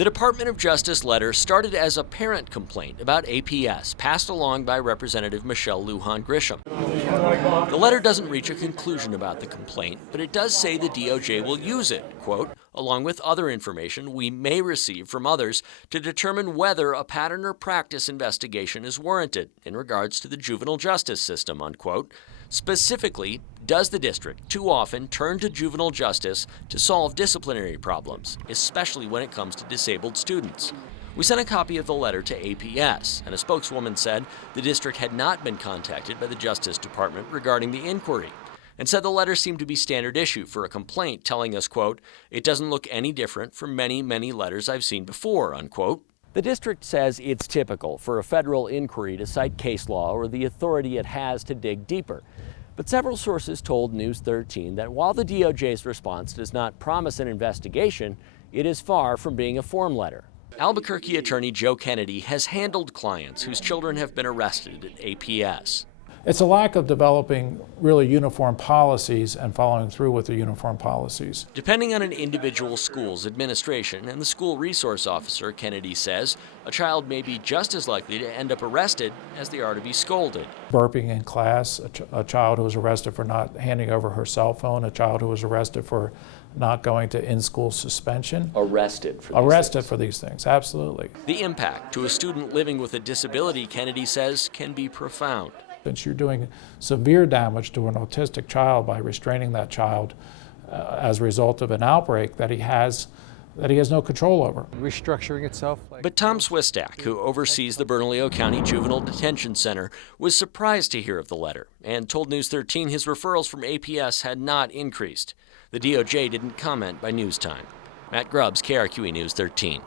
The Department of Justice letter started as a parent complaint about APS, passed along by Representative Michelle Lujan Grisham. The letter doesn't reach a conclusion about the complaint, but it does say the DOJ will use it, quote, along with other information we may receive from others to determine whether a pattern or practice investigation is warranted in regards to the juvenile justice system, unquote. Specifically, does the district too often turn to juvenile justice to solve disciplinary problems, especially when it comes to disabled students? We sent a copy of the letter to APS, and a spokeswoman said the district had not been contacted by the Justice Department regarding the inquiry, and said the letter seemed to be standard issue for a complaint, telling us, quote, it doesn't look any different from many, many letters I've seen before, unquote. The district says it's typical for a federal inquiry to cite case law or the authority it has to dig deeper. But several sources told News 13 that while the DOJ's response does not promise an investigation, it is far from being a form letter. Albuquerque attorney Joe Kennedy has handled clients whose children have been arrested at APS. It's a lack of developing really uniform policies and following through with the uniform policies. Depending on an individual school's administration and the school resource officer, Kennedy says, a child may be just as likely to end up arrested as they are to be scolded. Burping in class, a child who was arrested for not handing over her cell phone, a child who was arrested for not going to in-school suspension. Arrested for these things, absolutely. The impact to a student living with a disability, Kennedy says, can be profound. Since you're doing severe damage to an autistic child by restraining that child as a result of an outbreak that he has no control over. Restructuring itself. But Tom Swistak, who oversees the Bernalillo County Juvenile Detention Center, was surprised to hear of the letter and told News 13 his referrals from APS had not increased. The DOJ didn't comment by news time. Matt Grubbs, KRQE News 13.